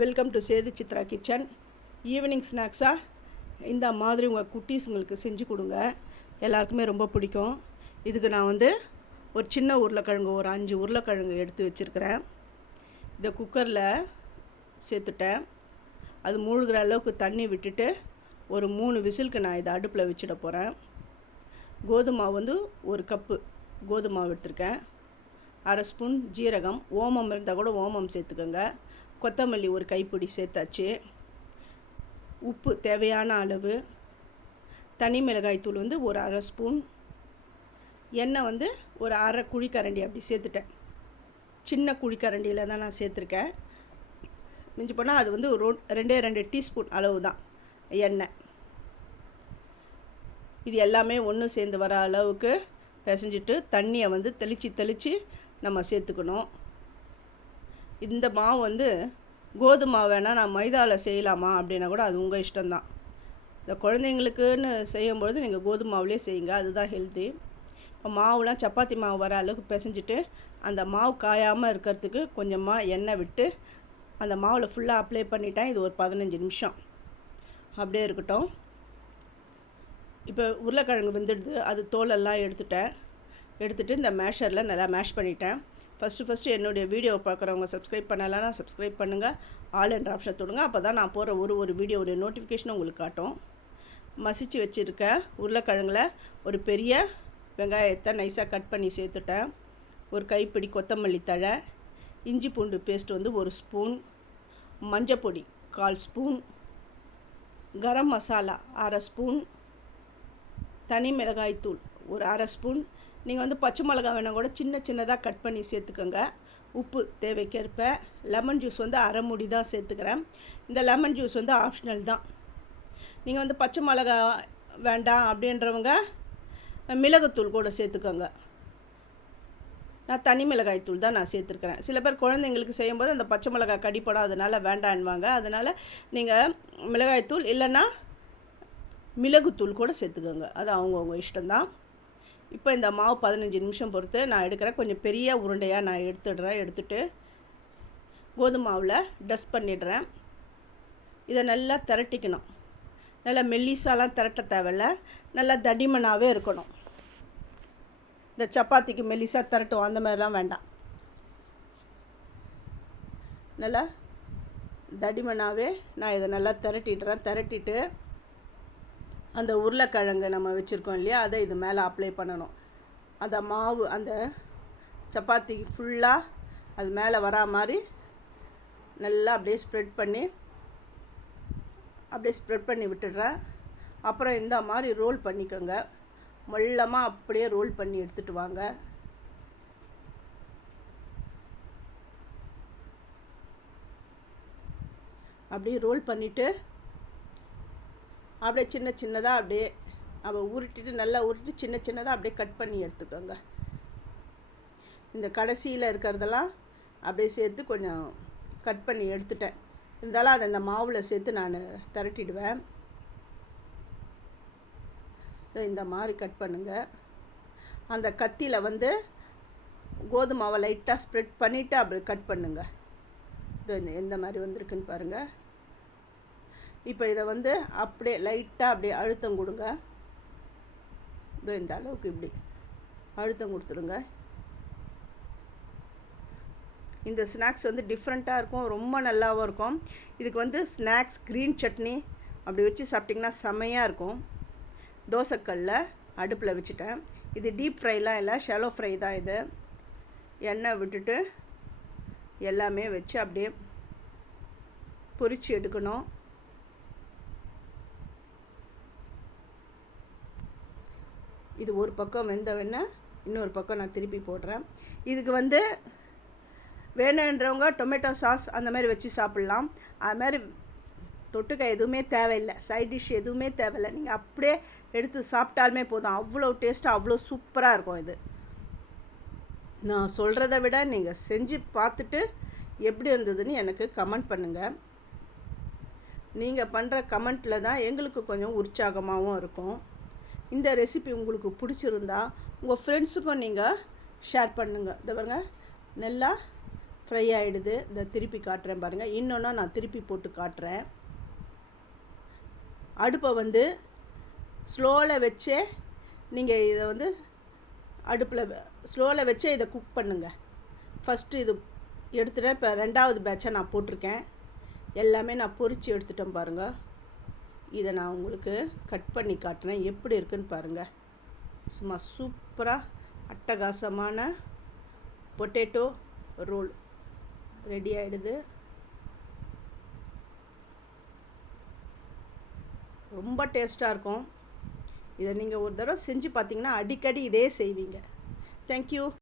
Welcome to Sethu Chitra kitchen. Evening ஸ்நாக்ஸாக இந்த மாதிரி உங்கள் குட்டீஸுங்களுக்கு செஞ்சு கொடுங்க, எல்லாருக்குமே ரொம்ப பிடிக்கும். இதுக்கு நான் ஒரு சின்ன உருளைக்கிழங்கு, ஒரு 5 உருளைக்கிழங்கு எடுத்து வச்சுருக்கிறேன். இதை குக்கரில் சேர்த்துட்டேன். அது மூழ்கிற அளவுக்கு தண்ணி விட்டுட்டு ஒரு 3 விசிலுக்கு நான் இதை அடுப்பில் வச்சுட போகிறேன். கோதுமை ஒரு கப்பு கோதுமை எடுத்துருக்கேன். 1/2 ஸ்பூன் ஜீரகம், ஓமம் இருந்தால் கூட ஓமம் சேர்த்துக்கோங்க. கொத்தமல்லி ஒரு கைப்பிடி சேர்த்தாச்சு. உப்பு தேவையான அளவு. தனி மிளகாய் தூள் ஒரு 1/2 ஸ்பூன். எண்ணெய் ஒரு 1/2 குழிக்கரண்டி அப்படி சேர்த்துட்டேன். சின்ன குழிக்கரண்டியில் தான் நான் சேர்த்துருக்கேன். மிஞ்சி போனால் அது ஒரு 2 டீஸ்பூன் அளவு தான் எண்ணெய். இது எல்லாமே ஒன்று சேர்ந்து வர அளவுக்கு பிசைஞ்சிட்டு தண்ணியை தெளித்து நம்ம சேர்த்துக்கணும். இந்த மாவு கோதுமை வேணால் நான் மைதாவில் செய்யலாமா அப்படின்னா கூட அது உங்கள் இஷ்டம்தான். இந்த குழந்தைங்களுக்குன்னு செய்யும்பொழுது நீங்கள் கோதுமாவிலே செய்யுங்க, அதுதான் ஹெல்த்தி. இப்போ மாவுலாம் சப்பாத்தி மாவு வர அளவுக்கு பிசைஞ்சிட்டு அந்த மாவு காயாமல் இருக்கிறதுக்கு கொஞ்சமாக எண்ணெய் விட்டு அந்த மாவில் ஃபுல்லாக அப்ளை பண்ணிட்டேன். இது ஒரு 15 நிமிஷம் அப்படியே இருக்கட்டும். இப்போ உருளைக்கிழங்கு வெந்துடுது. அது தோலெல்லாம் எடுத்துகிட்டு இந்த மேஷரில் நல்லா மேஷ் பண்ணிட்டேன். ஃபஸ்ட்டு என்னுடைய வீடியோவை பார்க்குறவங்க சப்ஸ்கிரைப் பண்ணலைன்னா சப்ஸ்கிரைப் பண்ணுங்கள். ஆல் என்ற ஆப்ஷன் தொடுங்க. அப்போ தான் நான் போகிற ஒரு வீடியோவுடைய நோட்டிஃபிகேஷனும் உங்களுக்கு காட்டும். மசிச்சு வச்சுருக்க உருளைக்கிழங்குல ஒரு பெரிய வெங்காயத்தை நைஸாக கட் பண்ணி சேர்த்துட்டேன். ஒரு கைப்பிடி கொத்தமல்லி தழை, இஞ்சி பூண்டு பேஸ்ட் 1 ஸ்பூன், மஞ்சப்பொடி 1/4 ஸ்பூன், கரம் மசாலா 1/2 ஸ்பூன், தனி மிளகாய் தூள் ஒரு 1/2 ஸ்பூன். நீங்கள் பச்சை மிளகாய் வேணால் கூட சின்னதாக கட் பண்ணி சேர்த்துக்கோங்க. உப்பு தேவைக்கேற்ப. லெமன் ஜூஸ் 1/2 மூடி தான் சேர்த்துக்கிறேன். இந்த லெமன் ஜூஸ் ஆப்ஷனல் தான். நீங்கள் பச்சை மிளகாய் வேண்டாம் அப்படின்றவங்க மிளகுத்தூள் கூட சேர்த்துக்கோங்க. நான் தனி மிளகாய் தூள் தான் நான் சேர்த்துருக்குறேன். சில பேர் குழந்தைங்களுக்கு செய்யும்போது அந்த பச்சை மிளகாய் கடிப்படாதனால வேண்டான்வாங்க. அதனால் நீங்கள் மிளகாய்த்தூள் இல்லைன்னா மிளகுத்தூள் கூட சேர்த்துக்கோங்க. அது அவங்கவுங்க இஷ்டம்தான். இப்போ இந்த மாவு 15 நிமிஷம் பொறுத்து நான் எடுக்கிறேன். கொஞ்சம் பெரிய உருண்டையாக நான் எடுத்துட்டு கோதுமை மாவில் டஸ்ட் பண்ணிடுறேன். இதை நல்லா திரட்டிக்கணும். நல்லா மெல்லிசாலாம் திரட்ட தேவையில்ல, நல்லா தடிமனாகவே இருக்கணும். இந்த சப்பாத்திக்கு மெல்லிசாக திரட்டும் அந்த மாதிரிலாம் வேண்டாம். நல்லா தடிமனாகவே நான் இதை நல்லா திரட்டிட்டு அந்த உருளைக்கிழங்கு நம்ம வச்சுருக்கோம் இல்லையா, அதை இது மேலே அப்ளை பண்ணணும். அந்த மாவு அந்த சப்பாத்திக்கு ஃபுல்லாக அது மேலே வரா மாதிரி நல்லா அப்படியே ஸ்ப்ரெட் பண்ணி விட்டுடுறேன். அப்புறம் இந்த மாதிரி ரோல் பண்ணிக்கோங்க. மொல்லமாக அப்படியே ரோல் பண்ணி எடுத்துகிட்டு வாங்க. அப்படியே ரோல் பண்ணிவிட்டு அப்படியே சின்னதாக அப்படியே நல்லா உருட்டி சின்னதாக அப்படியே கட் பண்ணி எடுத்துக்கோங்க. இந்த கடைசியில் இருக்கிறதெல்லாம் அப்படியே சேர்த்து கொஞ்சம் கட் பண்ணி எடுத்துட்டேன். இருந்தாலும் அதை இந்த மாவில் சேர்த்து நான் திரட்டிடுவேன். இந்த மாதிரி கட் பண்ணுங்கள். அந்த கத்தியில் கோதுமாவை லைட்டாக ஸ்ப்ரெட் பண்ணிவிட்டு அப்படி கட் பண்ணுங்கள். எந்த மாதிரி வந்திருக்குன்னு பாருங்கள். இப்போ இதை அப்படியே லைட்டாக அப்படியே அழுத்தம் கொடுங்க. இந்த அளவுக்கு இப்படி அழுத்தம் கொடுத்துருங்க. இந்த ஸ்நாக்ஸ் டிஃப்ரெண்ட்டாக இருக்கும், ரொம்ப நல்லாவும் இருக்கும். இதுக்கு ஸ்நாக்ஸ் க்ரீன் சட்னி அப்படி வச்சு சாப்பிட்டிங்கன்னா செம்மையாக இருக்கும். தோசைக்கல்லில் அடுப்பில் வச்சுட்டேன். இது டீப் ஃப்ரைலாம் இல்லை, ஷாலோ ஃப்ரை தான். இது எண்ணெய் விட்டுட்டு எல்லாமே வச்சு அப்படியே பொரித்து எடுக்கணும். இது ஒரு பக்கம் வெந்த வெண்ணெய், இன்னொரு பக்கம் நான் திருப்பி போடுறேன். இதுக்கு வேணுன்றவங்க டொமேட்டோ சாஸ் அந்த மாதிரி வச்சு சாப்பிட்லாம். அது மாதிரி தொட்டுக்க எதுவுமே தேவையில்லை, சைட் டிஷ் எதுவுமே தேவையில்லை. நீங்கள் அப்படியே எடுத்து சாப்பிட்டாலுமே போதும். அவ்வளோ டேஸ்ட்டாக அவ்வளோ சூப்பராக இருக்கும். இது நான் சொல்கிறத விட நீங்கள் செஞ்சு பார்த்துட்டு எப்படி இருந்ததுன்னு எனக்கு கமெண்ட் பண்ணுங்கள். நீங்கள் பண்ணுற கமெண்ட்டில் தான் எங்களுக்கு கொஞ்சம் உற்சாகமாகவும் இருக்கும். இந்த ரெசிபி உங்களுக்கு பிடிச்சிருந்தா உங்கள் ஃப்ரெண்ட்ஸுக்கும் நீங்கள் ஷேர் பண்ணுங்கள். இதை பாருங்க, நல்லா ஃப்ரை ஆகிடுது. இந்த திருப்பி காட்டுறேன் பாருங்கள். இன்னொன்னா நான் திருப்பி போட்டு காட்டுறேன். அடுப்பை வந்து ஸ்லோவில் வச்சே நீங்கள் இதை வந்து அடுப்பில் ஸ்லோவில் வச்சே இதை குக் பண்ணுங்கள். ஃபஸ்ட்டு இது எடுத்துட்டேன். இப்போ 2வது பேட்சாக நான் போட்டிருக்கேன். எல்லாமே நான் பொரித்து எடுத்துட்டேன் பாருங்கள். இதை நான் உங்களுக்கு கட் பண்ணி காட்டுறேன், எப்படி இருக்குன்னு பாருங்கள். சும்மா சூப்பராக அட்டகாசமான பொட்டேட்டோ ரோல் ரெடி ஆகிடுது. ரொம்ப டேஸ்ட்டாக இருக்கும். இதை நீங்கள் ஒரு தடவை செஞ்சு பார்த்தீங்கன்னா அடிக்கடி இதே செய்வீங்க. தேங்க்யூ.